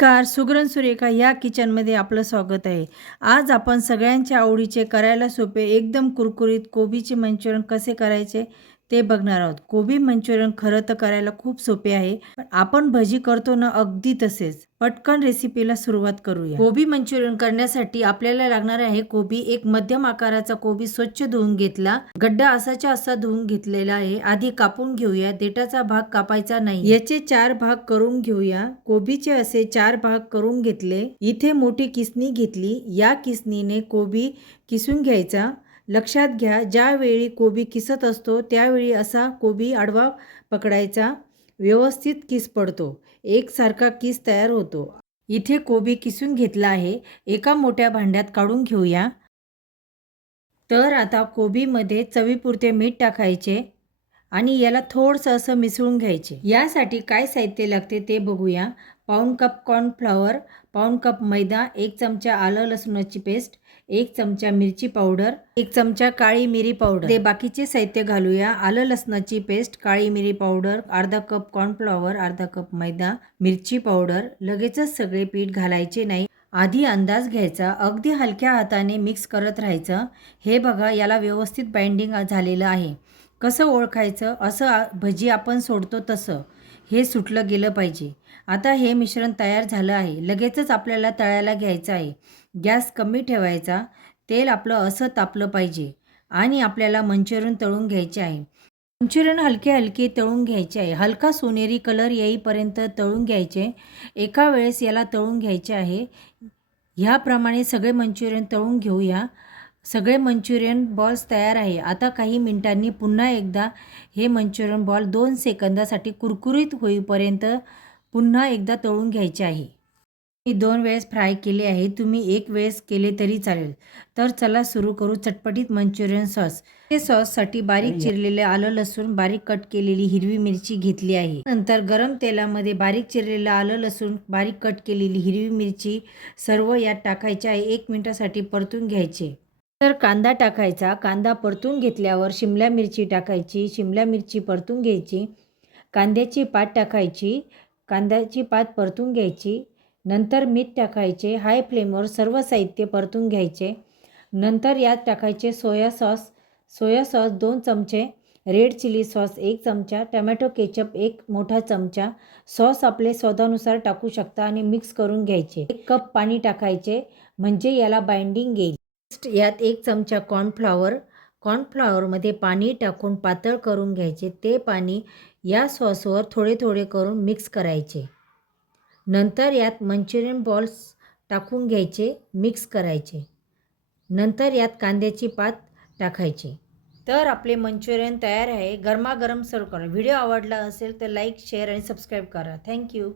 नमस्कार, सुगरण सुरेखा या किचनमध्ये आपलं स्वागत आहे। आज आपण सगळ्यांच्या आवडीचे करायला सोपे एकदम कुरकुरीत कोबीचे मंचुरियन कसे करायचे ते बघणार आहोत। कोबी मंचुरियन खरं तर करायला खूप सोपे आहे, पण आपण भजी करतो ना अगदी तसेच। पटकन रेसिपीला सुरुवात करूया। कोबी मंचुरियन करण्यासाठी आपल्याला लागणार आहे कोबी। एक मध्यम आकाराचा कोबी स्वच्छ धुवून घेतला, गड्डा असाच्या असा धुवून घेतलेला आहे। आधी कापून घेऊया, देठाचा भाग कापायचा नाही। याचे 4 भाग करून घेऊया। कोबीचे असे 4 भाग करून घेतले। इथे मोठी किसणी घेतली, या किसणीने कोबी किसून घ्यायचा। लक्षात घ्या, ज्यावेळी कोबी किसत असतो त्यावेळी असा कोबी आडवा पकडायचा, व्यवस्थित किस पडतो, एकसारखा किस तयार होतो। इथे कोबी किसून घेतला आहे, एका मोठ्या भांड्यात काढून घेऊया। तर आता कोबीमध्ये चवीपुरते मीठ टाकायचे आणि याला थोडंसं असं मिसळून घ्यायचे। यासाठी काय साहित्य लागते ते बघूया। पाऊण कप कॉर्नफ्लॉवर, पाऊण कप मैदा, 1 चमचा आलं लसूणाची पेस्ट, 1 चमचा मिरची पावडर, 1 चमचा काळी मिरी पावडर। ते बाकीचे साहित्य घालूया। आलं लसणाची पेस्ट, काळी मिरी पावडर, अर्धा कप कॉर्नफ्लॉवर, अर्धा कप मैदा, मिरची पावडर। लगेचच सगळे पीठ घालायचे नाही, आधी अंदाज घ्यायचा, अगदी हलक्या हाताने मिक्स करत राहायचं। हे बघा, याला व्यवस्थित बाइंडिंग झालेलं आहे। कसं ओळखायचं? असं भजी आपण सोडतो तसं हे सुटलं गेलं पाहिजे। आता हे मिश्रण तयार झालं आहे, लगेचच आपल्याला तळायला घ्यायचं आहे। गॅस कमी ठेवायचा, तेल आपलं असं तापलं पाहिजे आणि आपल्याला मंचुरियन तळून घ्यायचे आहे। मंचुरियन हलके हलके तळून घ्यायचे आहे, हलका सोनेरी कलर येईपर्यंत तळून घ्यायचे। एका वेळेस याला तळून घ्यायचे आहे। ह्याप्रमाणे सगळे मंचुरियन तळून घेऊया। सगळे मंचुरियन बॉल्स तयार आहे। आता काही मिनिटांनी पुन्हा एकदा हे मंचुरियन बॉल 2 सेकंदासाठी कुरकुरीत होईपर्यंत पुन्हा एकदा तळून घ्यायचे आहे। मी 2 वेळेस फ्राय केले आहे, तुम्ही 1 वेळेस केले तरी चालेल। तर चला सुरू करू चटपटीत मंचुरियन सॉस। हे सॉससाठी बारीक चिरलेले आलं लसूण, बारीक कट केलेली हिरवी मिरची घेतली आहे। नंतर गरम तेलामध्ये बारीक चिरलेलं आलं लसूण, बारीक कट केलेली हिरवी मिरची सर्व यात टाकायचे आहे। 1 मिनिटासाठी परतून घ्यायचे। तर कांदा टाकायचा, कांदा परतून घेतल्यावर शिमला मिरची टाकायची, शिमला मिरची परतून घ्यायची। कांद्याची पात टाकायची, कांद्याची पात परतून घ्यायची। नंतर मीठ टाकायचे, हाय फ्लेमवर सर्व साहित्य परतून घ्यायचे। नंतर यात टाकायचे सोया सॉस, 2 चमचे, रेड चिली सॉस 1 चमचा, टोमॅटो केचप 1 मोठा चमचा। सॉस आपले स्वादानुसार टाकू शकता आणि मिक्स करून घ्यायचे। 1 कप पाणी टाकायचे म्हणजे याला बाइंडिंग येईल। यात 1 चमचा कॉर्नफ्लॉवरमध्ये पाणी टाकून पातळ करून घ्यायचे। ते पाणी या सॉसवर थोडे थोडे करून मिक्स करायचे। नंतर यात मंचुरियन बॉल्स टाकून घ्यायचे, मिक्स करायचे। नंतर यात कांद्याची पात टाकायची। तर आपले मंचुरियन तयार आहे। गरमागरम सर्व करा। व्हिडिओ आवडला असेल तर लाईक, शेअर आणि सबस्क्राईब करा। थँक्यू।